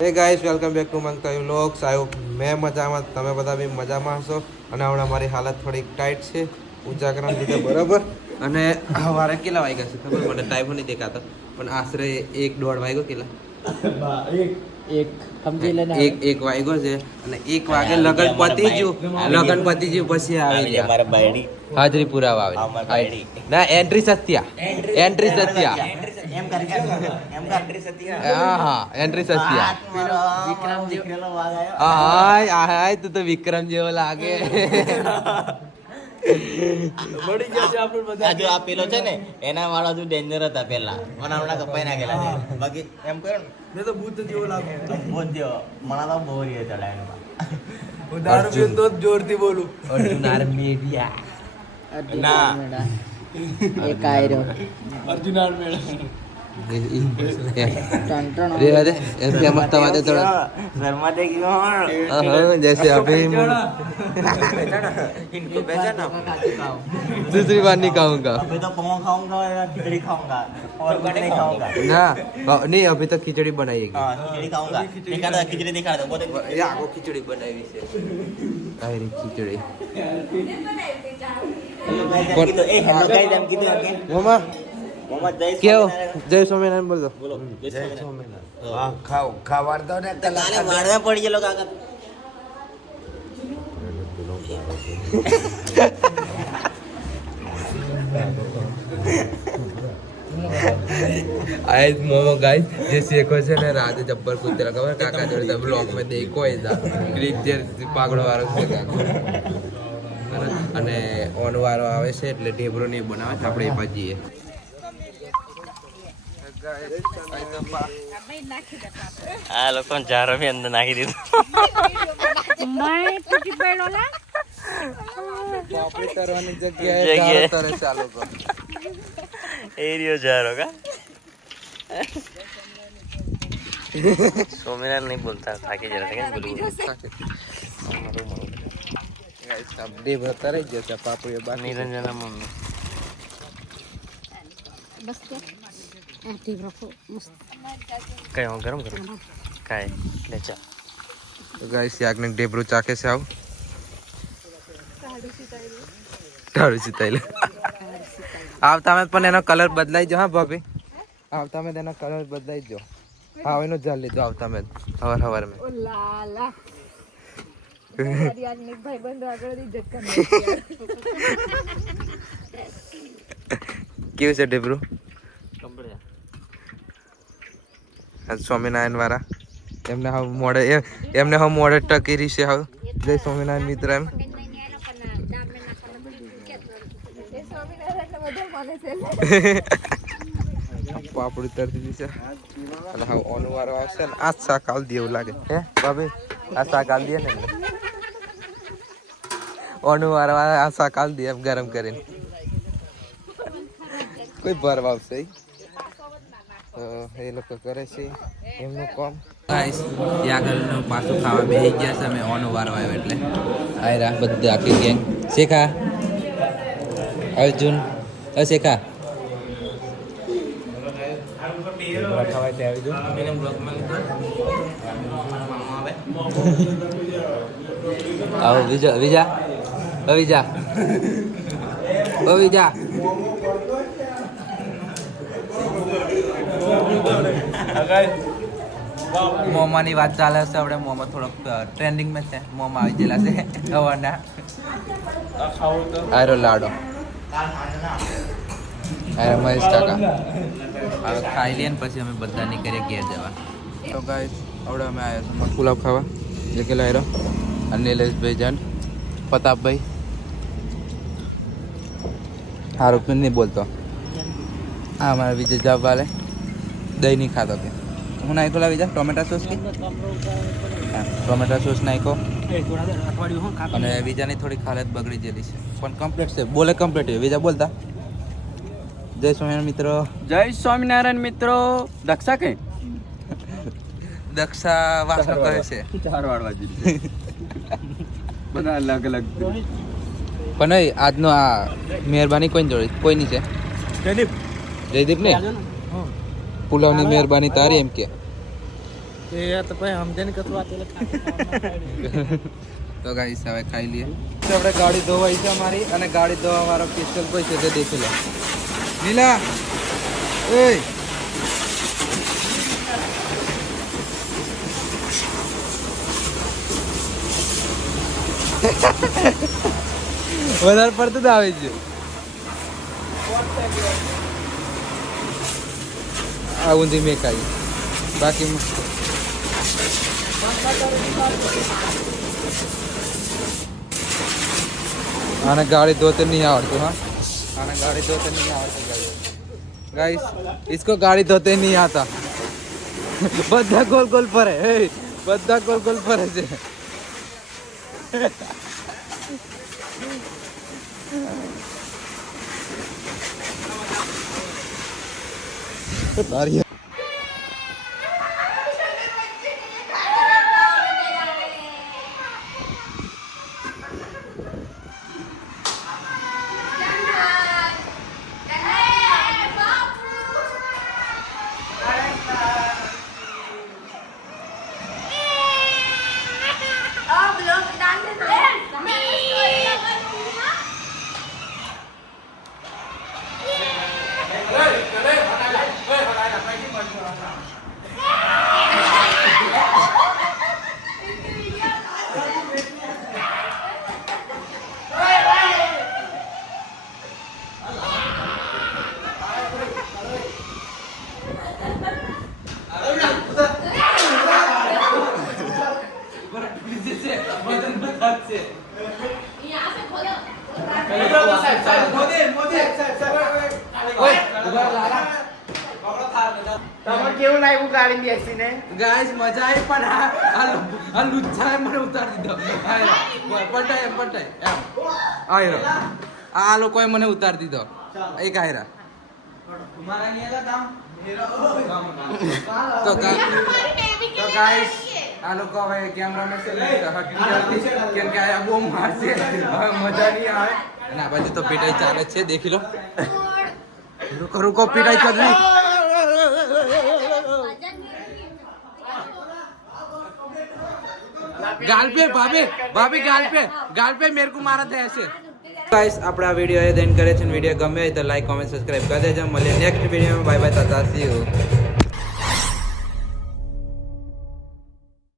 હે guys welcome back to Mangta vlogs. I hope મેં મજામાં, તમે બધા બી મજામાં હશો. અને હમણાં મારી હાલત થોડીક ટાઈટ છે ઉજાગરાના લીધે, બરાબર. અને સવારે કેટલા વાગ્યા છે ખબર મને ટાઈમ નહીં દેખાતો, પણ આશરે 1-1.5 વાગ્યો કેટલા એક વાગ્યો છે. અને 1 વાગે લગન પતી ગયું પછી આવી હાજરી પુરાવા આવે ના એન્ટ્રી સત્યા હા એન્ટ્રી સત્યા હાય તું તો વિક્રમ જેવો લાગે. આ પેલો છે ને એના વાળા જો ડેન્જર હતા પેલા મને હમણાં કપાઈ નાખેલા છે. બાકી એમ કરો ને મેં તો ભૂત જેવો લાગે. ભૂત જેવો મને તો બહુ રીએ ચડાય. હું દારૂ પીઉં તો જોરથી બોલું. અર્જુનાર મેડિયા ના એક આયરો અર્જુનાર મેળા रेवा दे ऐसे हम तवाते थोड़ा शर्मा दे क्यों हाँ जैसे अभी इनको बेचा ना दूसरी बार नहीं खाऊंगा. अभी तो पोहा खाऊंगा या खिचड़ी खाऊंगा और कुछ नहीं खाऊंगा. ना नहीं अभी तक खिचड़ी बनाएगी. हाँ खिचड़ी खाऊंगा. दिखा दो खिचड़ी दिखा दो बोले या वो खिचड़ी बनाई है अरे खिचड़ी कौन ए हेलो गाइस हम किधर आके मामा मोहम्मद क्यों जय स्वामीनारायण बोल दो. बोलो जय स्वामीनारायण. हाँ खावार दो ने गाने मारना पड़ी ये लोग आकर आए मोमो गाइस જે શેખો છે ને રાતે જબ્બર કૂતરા ખબર કાકા જોડે બ્લોગ માં દેખો એ દા ક્લિક જે પાગડો વાળો છે કાકા અને ઓન વાળો આવે છે એટલે ઢેબરો નહીં બનાવે છે આપણે એ પાજીએ. આ લોકો જારો બી અંદર નાખી દીધું. પાપડી કરવાની જગ્યાએ તરે ચાલો કો એરિયો જારો કા સોમેનાર નહીં બોલતા થાકી જરા કે બોલું ગાઈસ આપ ઢેબરો તરે જ છે પાપડી બાકી નિરંજના મમ્મી બસ કે કઈ હું ગરમ કરું કાય લે ચા તો ગાઈસ યાગને ઢેબરો ચાખે છે આવ ટાળું સીતાઈ આવતા મેં પણ એનો કલર બદલાઈ જો. હા ભાભી આવતા મેં એનો કલર બદલાઈ જો. હા એનો જાલ લીધો આવતા મેં હવાર મેં કેવું છે ઢેબરું સ્વામિનારાયણ વાળા એમને હવે મોડે ટકી રહી છે. હવે જય સ્વામિનારાયણ મિત્ર એમ પાપડી તરતી છે. અને હવે ઓનું વારો આવશે ને આ શાક આલ દે એવું લાગે હે ભાભી આ શાક આલ દે ને ઓનું વારો આ શાક આલ દે એમ ગરમ કરીને કોઈ ભરવા આવશે એ લોકો કરે છે એમનું કામ. ગાઈસ યાગલનું પાછું ખાવા બેસી ગયા છે અમે ઓનો વારો આવ્યો એટલે આયરા બધા આખી ગેંગ. શેખા અર્જુન શેખા આવો વિજા વિજા વિજા વિજા મોમાની વાત ચાલે છે. આપણે મોમા થોડોક ટ્રેન્ડિંગમાં છે. મોમા આવી ગયેલા છે સવારના. આયરો લાડો આયરો મહેશ કાકા હવે ખાઈ લઈએ ને પછી અમે બધા નીકળીએ ઘેર જવા. તો ગાઈસ હવે અમે આવ્યા છીએ પુલાવ ખાવા. જે કે લાયરો અને નિલેશભાઈ જન પ્રતાપભાઈ હારું પણ નહીં બોલતો. હા અમારા વિજય જવાબ વાલે દહીં નહીં ખાતો કે હું નાખ્યો લાવી જા ટોમેટા સોસ કે ટોમેટા સોસ નાખ્યો. અને બીજાની થોડીક હાલત બગડી ગયેલી છે પણ કમ્પ્લીટ છે. બોલે કમ્પ્લીટ છે બીજા બોલતા જય સ્વામિનારાયણ મિત્રો. જય સ્વામિનારાયણ મિત્રો. દક્ષા કઈ દક્ષા વાસણ કરે છે 4 વાળવા બધા અલગ અલગ. પણ આજનો આ મહેરબાની કોઈની જોડે કોઈની છે જયદીપ ને પુલાવની મહેરબાની તારી એમ કે તો ગાઈસ હવે ખાઈ લઈએ તો આપણે ગાડી ધોવાઈ છે અમારી અને ગાડી ધોવા વાળો પિસ્તોલ કોઈ છે તે દેખી લો નીલા ઓય વધારે પડતું તો આવે છે આ ઊંધી મેં ખાઈ બાકી આને गाड़ी धोते नहीं आवड़તું હા આને गाड़ी धोते नहीं आवड़તું गाइस इसको गाड़ी धोते नहीं आता બધા ગોલ ગોલ ફરે હે બધા ગોલ ગોલ ફરે છે તારી કેવું લાગ્યું ગાડી બેસીને ગાઈસ મજા આવી પણ આ લુચ્છાએ મને ઉતારી દીધો પટાય એમ આયરો આ લોકોએ મને ઉતારી દીધો એક આયરા તો ગાઈસ આ લોકો હવે કેમેરામેન છે કેમ કે આ બહુ મારશે હવે મજા નહીં આવે અને આ બાજુ તો પીટાઈ ચાલે છે દેખી લો રૂકો પીટાઈ ચાલે गाल पे भाभी गाल पे मेरे को मारा था ऐसे गाइस આપણે આ વિડિયો એ દેન કરે છે વિડિયો ગમે તો લાઈક કોમેન્ટ સબસ્ક્રાઇબ કરી દેજો મળીએ નેક્સ્ટ વિડિયોમાં bye bye ta-ta see you